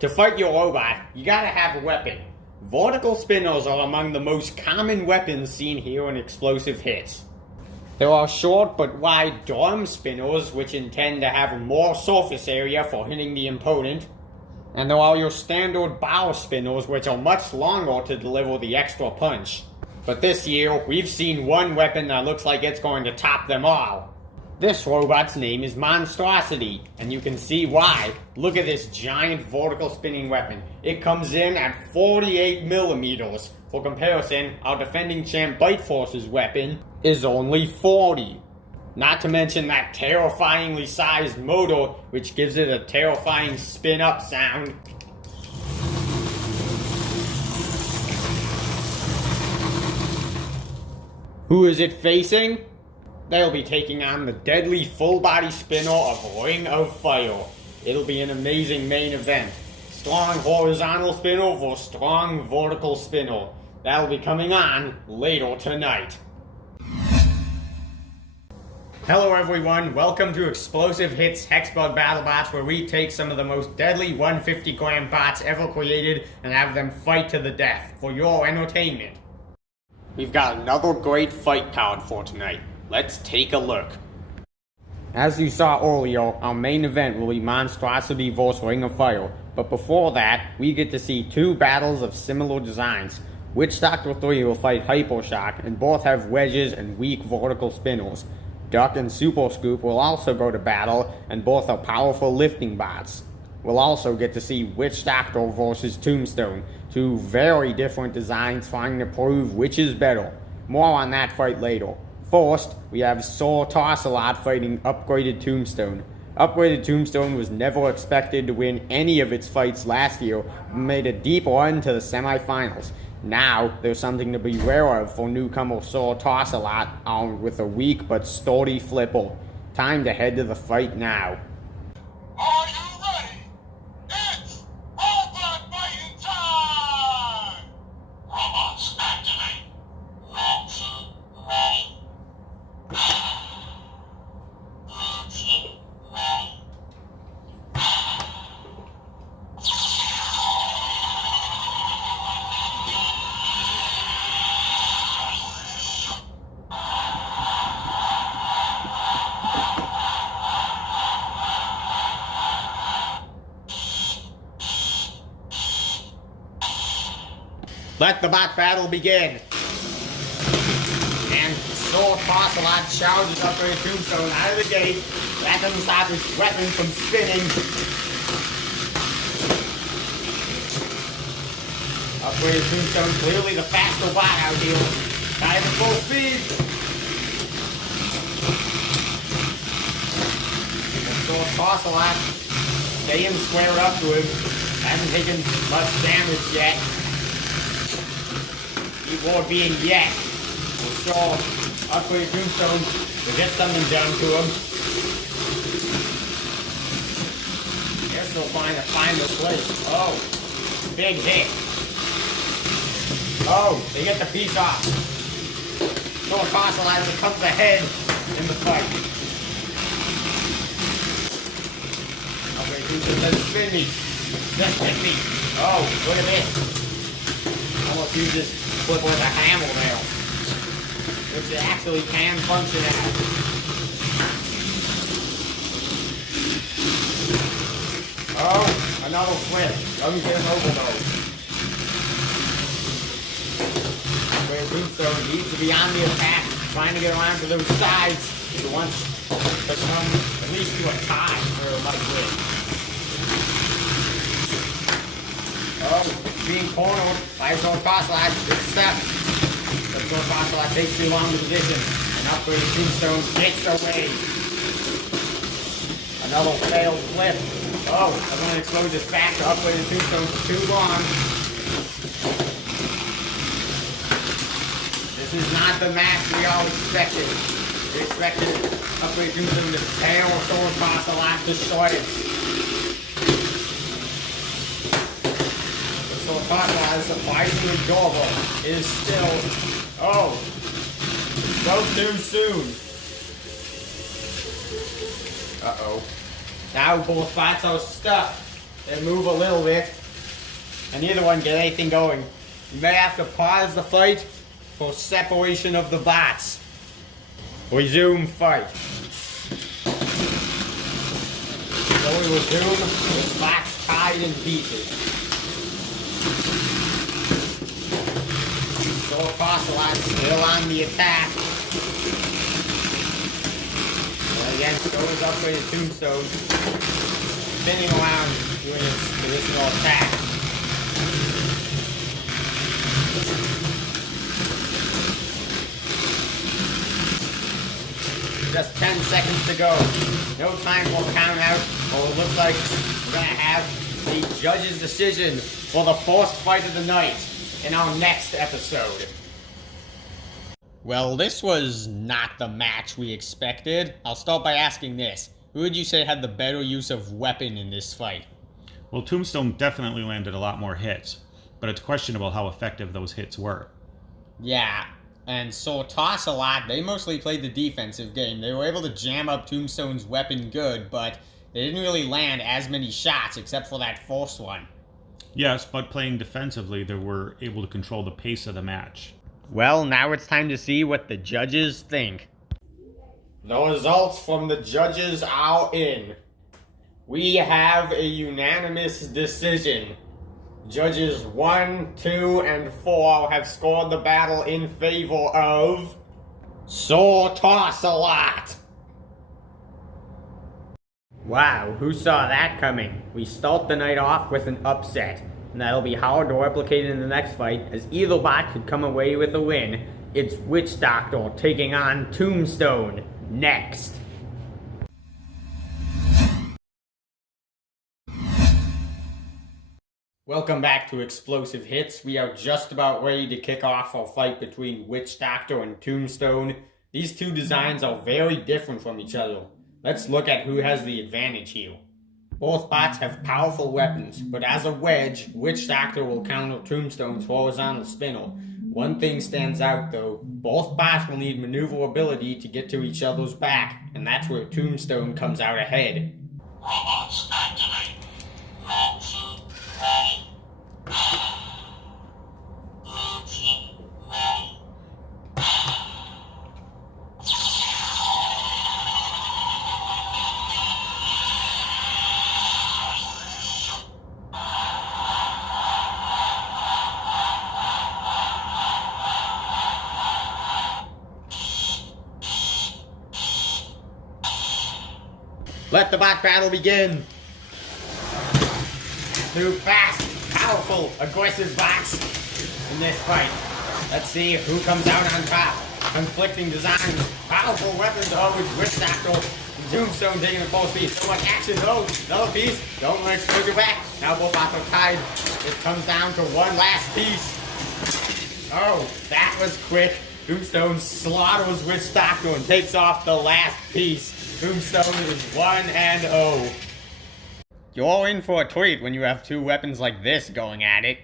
To fight your robot, you gotta have a weapon. Vertical spinners are among the most common weapons seen here in explosive hits. There are short but wide dome spinners which intend to have more surface area for hitting the opponent. And there are your standard bow spinners which are much longer to deliver the extra punch. But this year, we've seen one weapon that looks like it's going to top them all. This robot's name is Monstrosity, and you can see why. Look at this giant vertical spinning weapon. It comes in at 48 millimeters. For comparison, our defending champ Bite Force's weapon is only 40. Not to mention that terrifyingly sized motor, which gives it a terrifying spin-up sound. Who is it facing? They'll be taking on the deadly full-body spinner of Ring of Fire. It'll be an amazing main event. Strong horizontal spinner versus strong vertical spinner. That'll be coming on later tonight. Hello everyone, welcome to Explosive Hits Hexbug Battlebots, where we take some of the most deadly 150-gram bots ever created and have them fight to the death for your entertainment. We've got another great fight card for tonight. Let's take a look. As you saw earlier, our main event will be Monstrosity vs Ring of Fire, but before that, we get to see two battles of similar designs. Witch Doctor 3 will fight Hypershock, and both have wedges and weak vertical spinners. Duck and Superscoop will also go to battle, and both are powerful lifting bots. We'll also get to see Witch Doctor versus Tombstone, two very different designs trying to prove which is better. More on that fight later. First, we have Soul Tossalot fighting Upgraded Tombstone. Upgraded Tombstone was never expected to win any of its fights last year, but made a deep run to the semifinals. Now, there's something to beware of for newcomer Soul Tossalot armed with a weak but sturdy flipper. Time to head to the fight now. Are you ready? It's robot fighting time! Robots activate. Ready. Let the bot battle begin. And Soul Tossalot charges Upgraded Tombstone out of the gate. That doesn't stop his weapon from spinning. Upgraded Tombstone clearly the faster bot out here. Not even full speed. And Soul Tossalot staying squared up to him. Hasn't taken much damage yet. Keyword being yet. We'll show Upgraded Tombstone to get something done to him. Guess they'll find the place. Oh, big hit. Oh, they get the piece off. Soul Tossalot becomes ahead in the fight. Upgraded Tombstone says, spin me. Just hit me. Oh, look at this. Almost use this flip with a hammer nail, which it actually can function as. Oh, another flip. Don't get an overdose. Where Tombstone needs to be on the attack, trying to get around to those sides if it wants to come at least to a tie where it might win. Oh, being cornered by Soul Tossalot, good step. But Soul Tossalot takes too long to position, and Upgraded Tombstone gets away. Another failed flip. Oh, everyone explodes his back to Upgraded Tombstone for too long. This is not the match we all expected. We expected Upgraded Tombstone to tear Soul Tossalot to shreds. Soul Tossalot is surprisingly durable. It is still... Oh! Spoke too soon. Uh-oh. Now both bots are stuck. They move a little bit, and neither one get anything going. You may have to pause the fight for separation of the bots. Resume fight. So we resume with bots tied in pieces. So Ocelot still on the attack. And again, goes up with his Tombstone, spinning around, doing his traditional attack. Just 10 seconds to go. No time for count out, or it looks like we're gonna have the judge's decision for the fourth fight of the night in our next episode. Well, this was not the match we expected. I'll start by asking this. Who would you say had the better use of weapon in this fight? Well, Tombstone definitely landed a lot more hits, but it's questionable how effective those hits were. Yeah, and so Ocelot, they mostly played the defensive game. They were able to jam up Tombstone's weapon good, but they didn't really land as many shots except for that first one. Yes, but playing defensively, they were able to control the pace of the match. Well, now it's time to see what the judges think. The results from the judges are in. We have a unanimous decision. Judges 1, 2, and 4 have scored the battle in favor of Ocelot. Wow, who saw that coming? We start the night off with an upset, and that'll be hard to replicate in the next fight, as either bot could come away with a win. It's Witch Doctor taking on Tombstone next. Welcome back to Explosive Hits. We are just about ready to kick off our fight between Witch Doctor and Tombstone. These two designs are very different from each other. Let's look at who has the advantage here. Both bots have powerful weapons, but as a wedge, Witch Doctor will counter Tombstone's horizontal spinner. One thing stands out though, both bots will need maneuverability to get to each other's back, and that's where Tombstone comes out ahead. Robots activate. Let the bot battle begin! Two fast, powerful, aggressive bots in this fight. Let's see who comes out on top. Conflicting designs, powerful weapons, always Witch Doctor, and Tombstone taking the full speed. So much action, another piece. Don't let it split your back. Now both bots are tied. It comes down to one last piece. Oh, that was quick. Tombstone slaughters Witch Doctor and takes off the last piece. Tombstone is 1-0. You're in for a treat when you have two weapons like this going at it.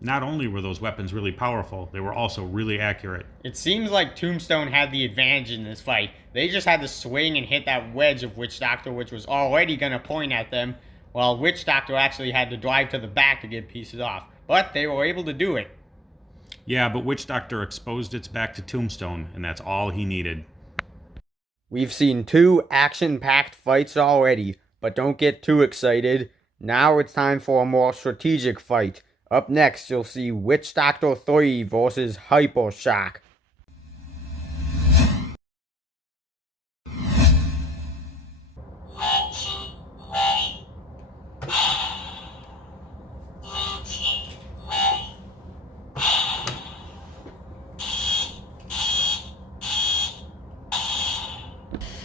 Not only were those weapons really powerful, they were also really accurate. It seems like Tombstone had the advantage in this fight. They just had to swing and hit that wedge of Witch Doctor, which was already going to point at them, while Witch Doctor actually had to drive to the back to get pieces off. But they were able to do it. Yeah, but Witch Doctor exposed its back to Tombstone, and that's all he needed. We've seen two action-packed fights already, but don't get too excited. Now it's time for a more strategic fight. Up next, you'll see Witch Doctor 3 versus Hypershock.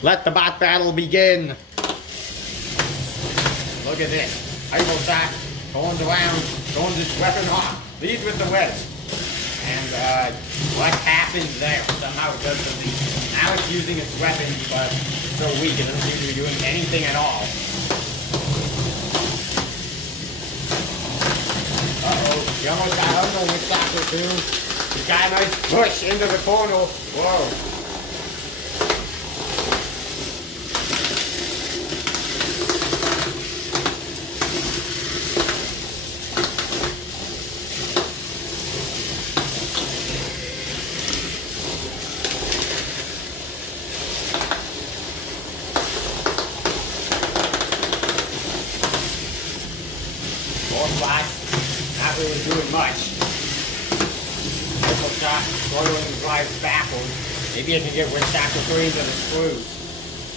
Let the bot battle begin. Look at this. Hypershock turns around, turns his weapon off, leads with the wedge. And what happens there? Somehow it does the lead. Now it's using its weapon, but it's so weak it doesn't seem to be doing anything at all. Uh-oh, he almost got under Witch Doctor too. He got a nice push into the corner. Whoa. Splash. Not really doing much. Hypershock struggling to drive backwards. Maybe I can get Windstacker 3 to the screws.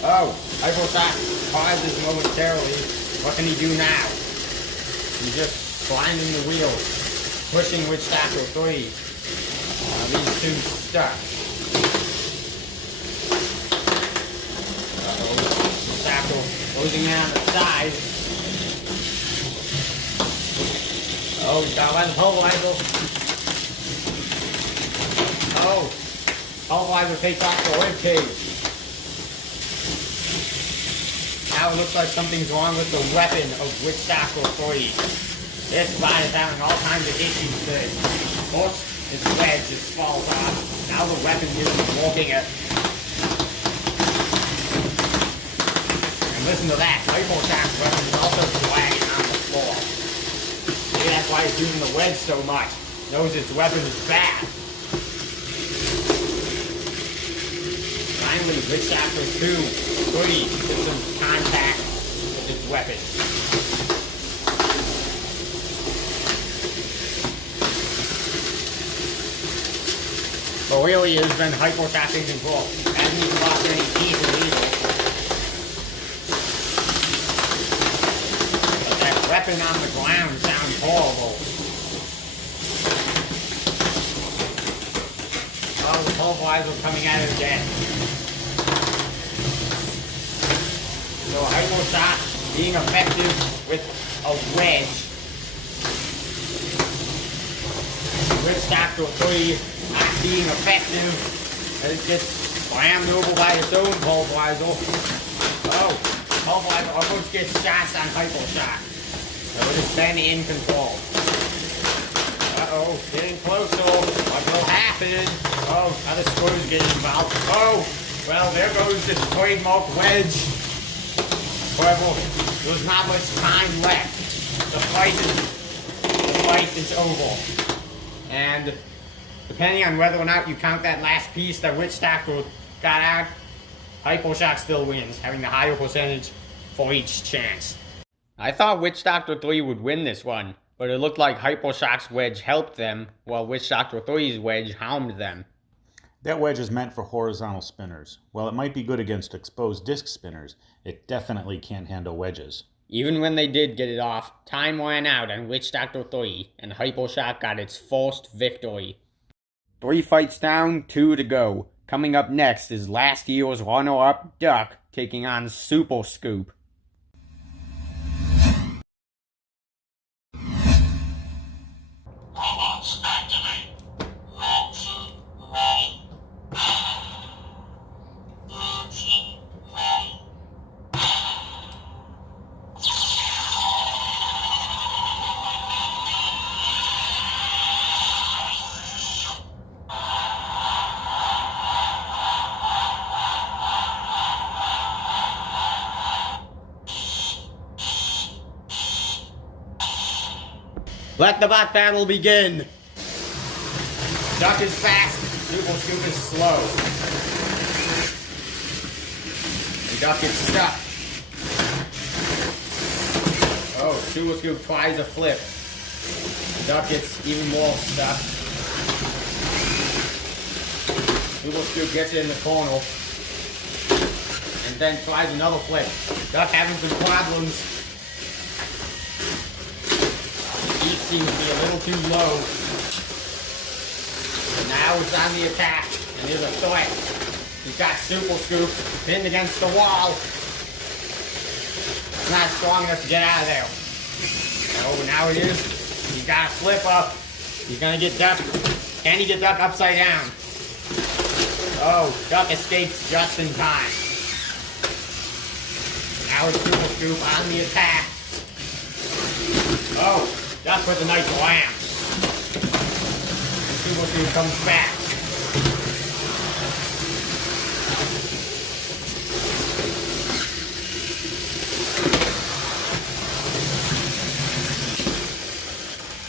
Oh, Hypershock pauses momentarily. What can he do now? He's just grinding the wheels, pushing Windstacker 3. These two stuck. Uh-oh. Windstacker closing in on the side. Oh, he's got to let him pulverizer. Oh, pulverizer takes off the rib cage. Now it looks like something's wrong with the weapon of Windstacker 3. This bot is having all kinds of issues today. First, its wedge just falls off. Now the weapon isn't working it. And listen to that. Hypershock's weapon is also dragging on the floor. Maybe that's why it's using the wedge so much. Knows its weapon is bad. Finally, Windstacker 2, 3 gets some contact with its weapon. But really, it has been Hypershock in control. Hasn't even lost any pieces either. But that weapon on the ground sounds horrible. Oh, the pulverizer coming at it again. So Hypershock being effective with a wedge. Windstacker 3 not being effective. It gets slammed over by its own pulverizer. Oh, pulverizer almost gets shots on Hypershock. So it has been in control. Uh-oh, getting closer. What will happen? Oh, now the screws get involved. Oh, well, there goes its trademark wedge. However, there's not much time left. The fight is over. And depending on whether or not you count that last piece that Windstacker got out, Hypershock still wins, having the higher percentage for each chance. I thought Windstacker 3 would win this one, but it looked like Hypershock's wedge helped them, while Windstacker 3's wedge harmed them. That wedge is meant for horizontal spinners. While it might be good against exposed disc spinners, it definitely can't handle wedges. Even when they did get it off, time ran out on Windstacker 3, and Hypershock got its first victory. 3 fights down, 2 to go. Coming up next is last year's runner-up Duck taking on Superscoop. Robots activate. Launching ready. Launching ready. Let the bot battle begin! Duck is fast, Superscoop is slow. The Duck gets stuck. Oh, Superscoop tries a flip. The Duck gets even more stuck. Superscoop gets it in the corner. And then tries another flip. Duck having some problems. Heat seems to be a little too low. And now it's on the attack, and there's a threat. He's got Superscoop pinned against the wall. It's not strong enough to get out of there. Oh, now it is. He's got a flip up. He's gonna get Duck. Can he get Duck upside down? Oh, Duck escapes just in time. Now it's Superscoop on the attack. Oh, Duck with a nice lamp. Superscoop comes back.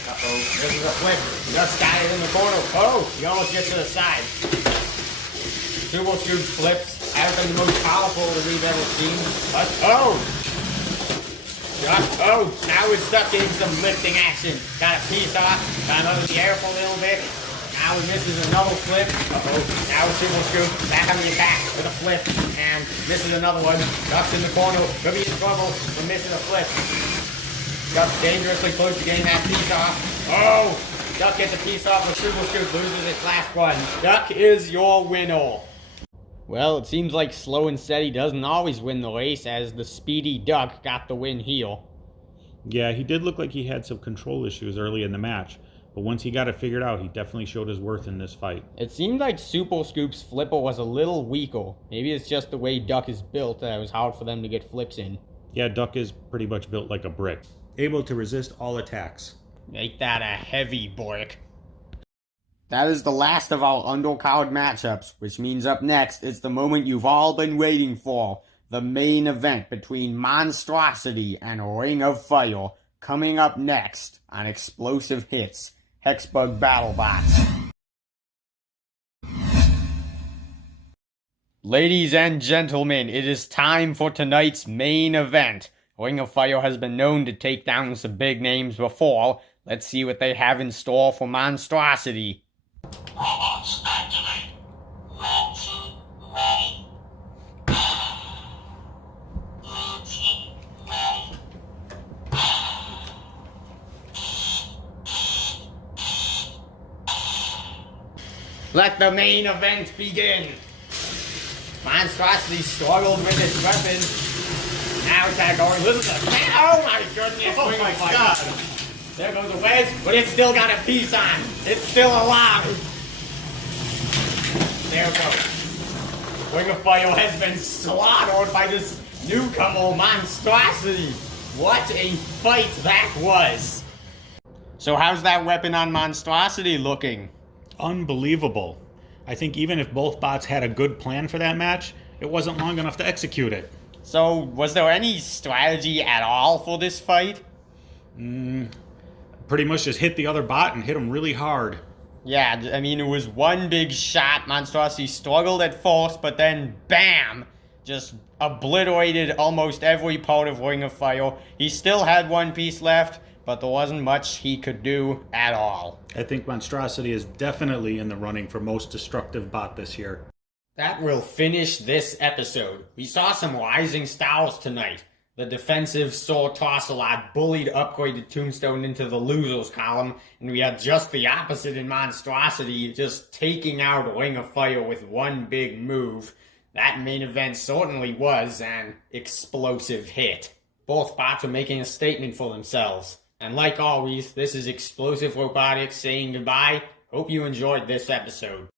Uh-oh, this is a flip. Duck's got it in the corner. Oh, he almost gets to the side. Superscoop flips. Hasn't been the most powerful that we've ever seen. But, oh! Oh, now we're stuck in some lifting action. Got a piece off. Got over the air for a little bit. Now he misses another flip. Uh-oh. Now it's Superscoop. Back on the attack with a flip. And misses another one. Duck's in the corner. Could be in trouble for missing a flip. Duck's dangerously close to getting that piece off. Oh! Duck gets a piece off with Superscoop. Loses its last one. Duck is your winner. Well, it seems like slow and steady doesn't always win the race, as the speedy Duck got the win here. Yeah, he did look like he had some control issues early in the match, but once he got it figured out, he definitely showed his worth in this fight. It seemed like Superscoop's flipper was a little weaker. Maybe it's just the way Duck is built that it was hard for them to get flips in. Yeah, Duck is pretty much built like a brick, able to resist all attacks. Make that a heavy brick. That is the last of our undercard matchups, which means up next it's the moment you've all been waiting for. The main event between Monstrosity and Ring of Fire, coming up next on Explosive Hits, Hexbug Battlebots. Ladies and gentlemen, it is time for tonight's main event. Ring of Fire has been known to take down some big names before. Let's see what they have in store for Monstrosity. Robots activate. Routine ready. Routine ready. Let the main event begin. Monstrosity struggled with its weapon. Now it's got going. Listen to that. Oh my goodness. Oh my God. There goes the wedge, but it's still got a piece on. It's still alive. There it goes. Ring of Fire has been slaughtered by this newcomer Monstrosity. What a fight that was. So how's that weapon on Monstrosity looking? Unbelievable. I think even if both bots had a good plan for that match, it wasn't long enough to execute it. So was there any strategy at all for this fight? Pretty much just hit the other bot and hit him really hard. Yeah, I mean, it was one big shot. Monstrosity struggled at first, but then bam! Just obliterated almost every part of Ring of Fire. He still had one piece left, but there wasn't much he could do at all. I think Monstrosity is definitely in the running for most destructive bot this year. That will finish this episode. We saw some rising stars tonight. The defensive Sword Tossalot bullied upgraded Tombstone into the losers column, and we had just the opposite in Monstrosity, just taking out Ring of Fire with one big move. That main event certainly was an explosive hit. Both bots are making a statement for themselves. And like always, this is Explosive Robotics saying goodbye. Hope you enjoyed this episode.